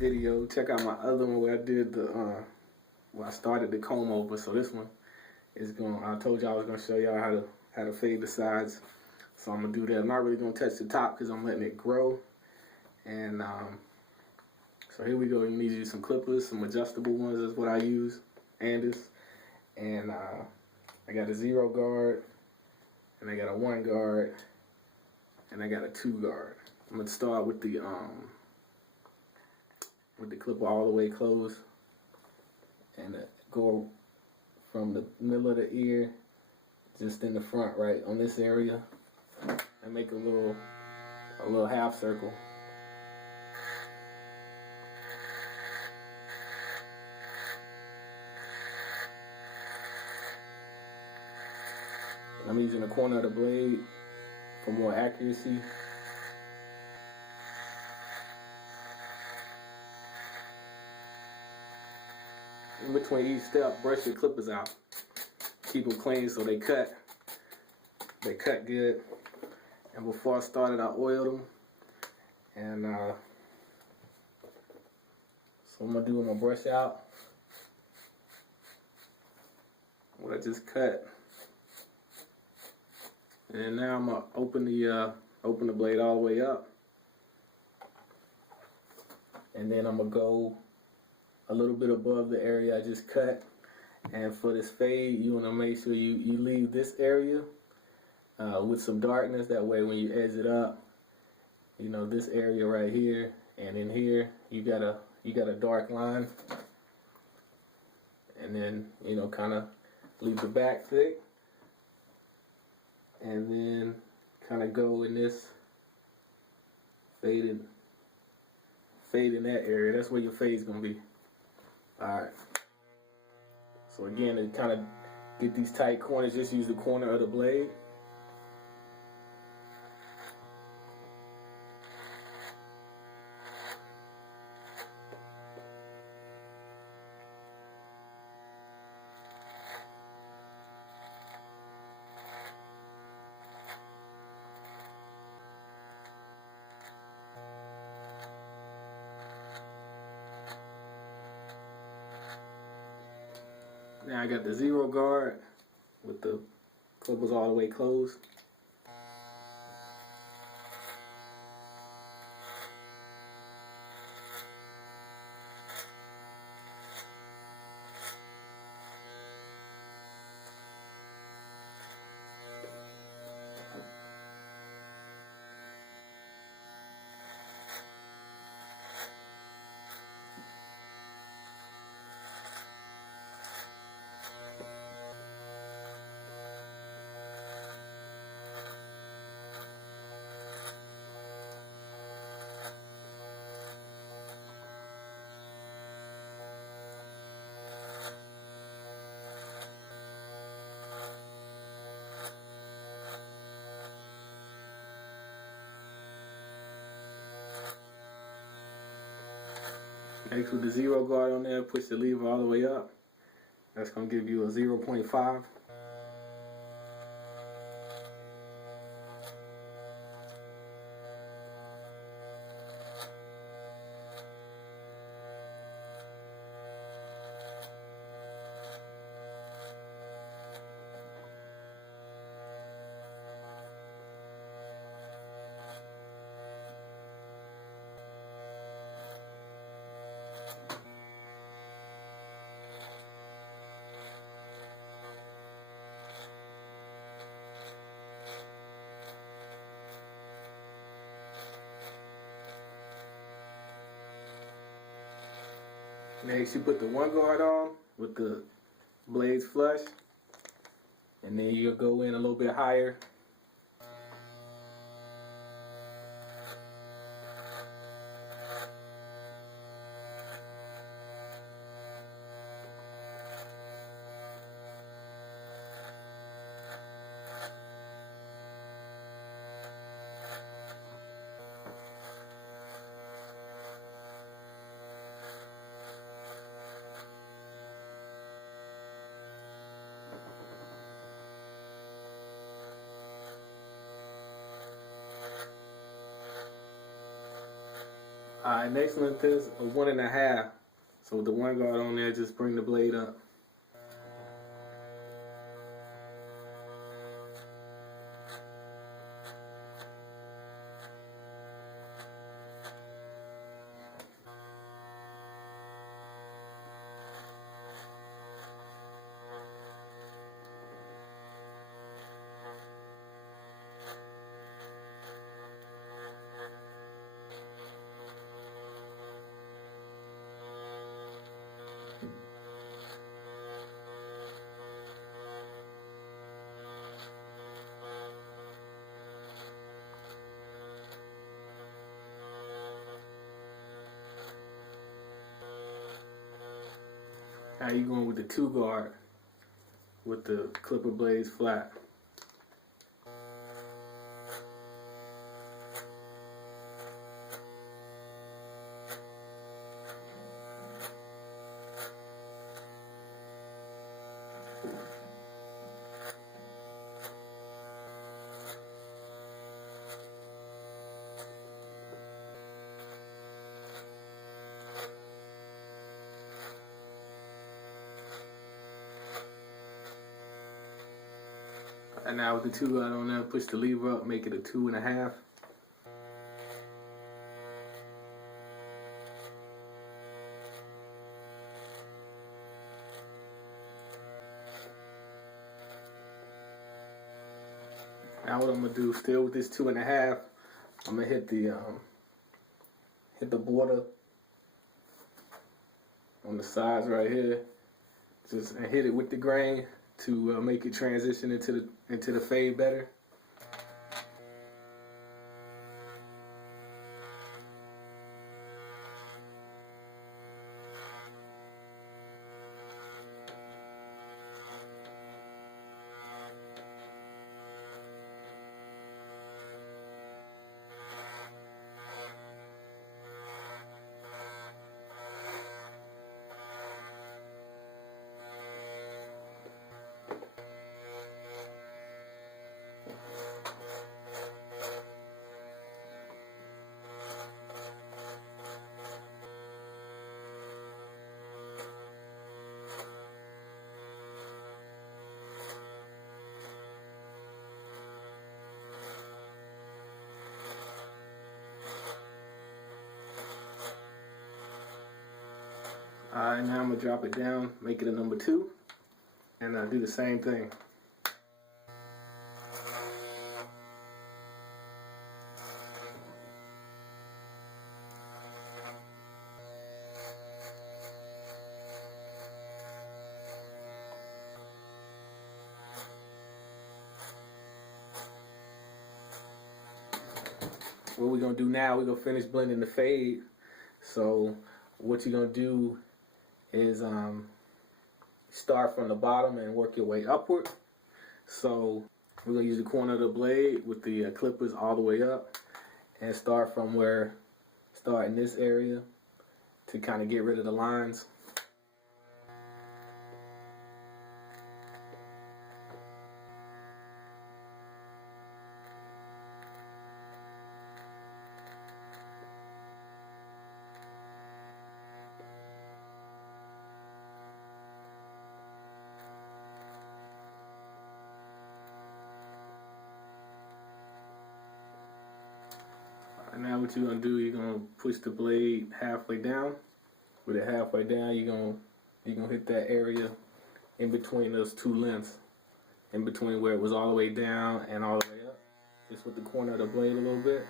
video, check out my other one where I did the where I started the comb over. So this one is I told y'all I was gonna show y'all how to fade the sides. So I'm gonna do that. I'm not really gonna touch the top because I'm letting it grow. And so here we go. You need to use some clippers, some adjustable ones is what I use. And I got a 0 guard, and I got a 1 guard, and I got a 2 guard. I'm gonna start with the clipper all the way closed, and go from the middle of the ear, just in the front, right on this area, and make a little half circle. And I'm using the corner of the blade for more accuracy. In between each step, brush your clippers out. Keep them clean so they cut good. And before I started, I oiled them. And so I'm gonna brush out what I just cut. And now I'm gonna open the blade all the way up. And then I'm gonna go a little bit above the area I just cut. And for this fade, you want to make sure you leave this area with some darkness. That way when you edge it up, you know, this area right here and in here, you got a dark line. And then, you know, kind of leave the back thick. And then kind of go in this fade in that area. That's where your fade's gonna be. Alright. So again, to kind of get these tight corners, just use the corner of the blade. Now I got the 0 guard with the clippers all the way closed. Next, with the 0 guard on there, push the lever all the way up. That's going to give you a 0.5. Next, you put the 1 guard on with the blades flush, and then you'll go in a little bit higher. Alright, next length is a 1.5. So with the 1 guard on there, just bring the blade up. Now you're going with the 2 guard with the clipper blades flat. And now with the 2 guard on there, push the lever up, make it a 2.5. Now what I'm gonna do, still with this 2.5, I'm gonna hit the border on the sides right here, just and hit it with the grain to make it transition into the fade better. Alright, now I'm gonna drop it down, make it a number 2, and do the same thing. What we're gonna do now, we're gonna finish blending the fade. So what you're gonna do is start from the bottom and work your way upward. So we're gonna use the corner of the blade with the clippers all the way up, and start in this area to kind of get rid of the lines. And now what you're gonna do, you're gonna push the blade halfway down. With it halfway down, you're gonna hit that area in between those 2 lengths, in between where it was all the way down and all the way up, just with the corner of the blade a little bit.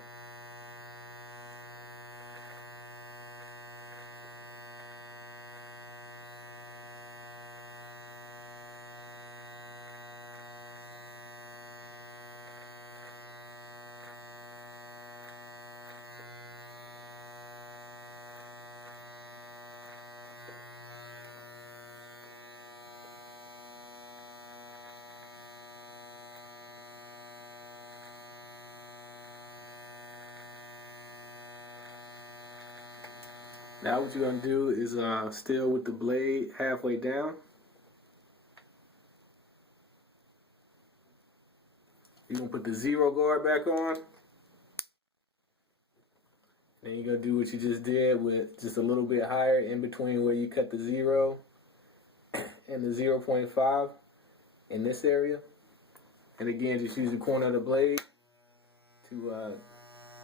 Now what you're gonna do is still with the blade halfway down, you're gonna put the 0 guard back on. Then And you're going to do what you just did with just a little bit higher in between where you cut the 0 and the 0.5 in this area. And again, just use the corner of the blade to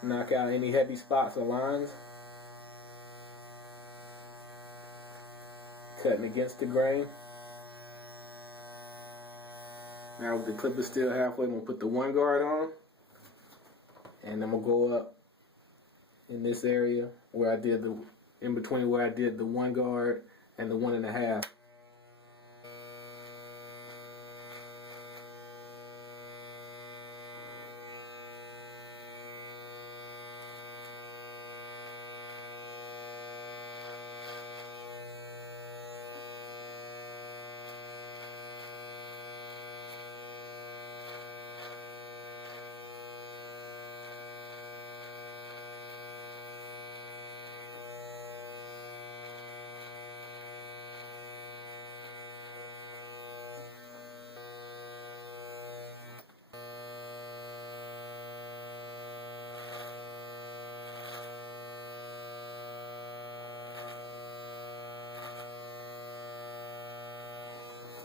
knock out any heavy spots or lines. Cutting against the grain. Now with the clipper still halfway, I'm going to put the 1 guard on. And I'm going to go up in this area where I did in between where I did the 1 guard and the 1.5.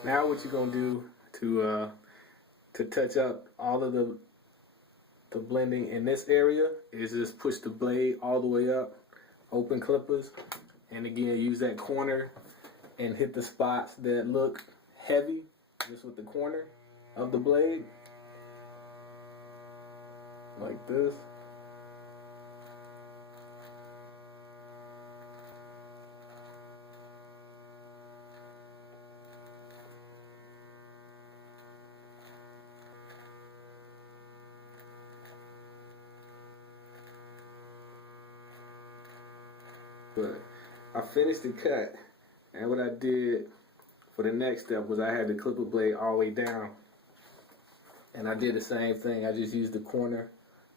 Now what you're gonna do to touch up all of the blending in this area is just push the blade all the way up, open clippers, and again use that corner and hit the spots that look heavy just with the corner of the blade like this. But I finished the cut, and what I did for the next step was I had the clipper blade all the way down, and I did the same thing. I just used the corner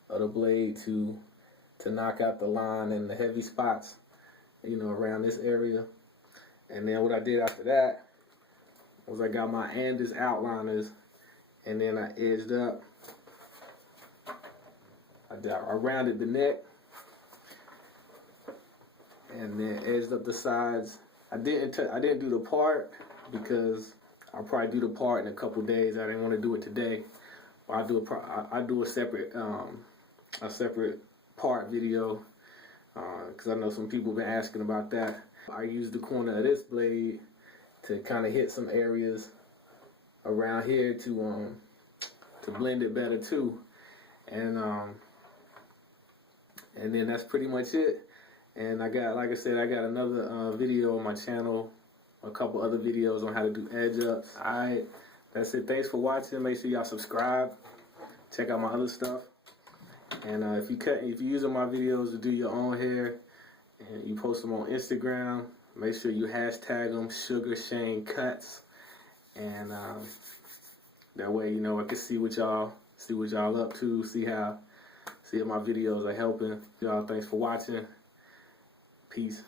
of the blade to knock out the line and the heavy spots, you know, around this area. And then what I did after that was I got my Andes outliners, and then I edged up. I rounded the neck, and then edged up the sides. I didn't do the part because I'll probably do the part in a couple days. I didn't want to do it today. I do a separate part video because I know some people have been asking about that. I use the corner of this blade to kind of hit some areas around here to blend it better too, and then that's pretty much it. And I got, like I said, I got another video on my channel, a couple other videos on how to do edge ups. Alright, that's it. Thanks for watching. Make sure y'all subscribe. Check out my other stuff. And if you're using my videos to do your own hair and you post them on Instagram, make sure you hashtag them Sugar Shane Cuts. And that way, you know, I can see what y'all up to, see if my videos are helping. Y'all, thanks for watching. Peace.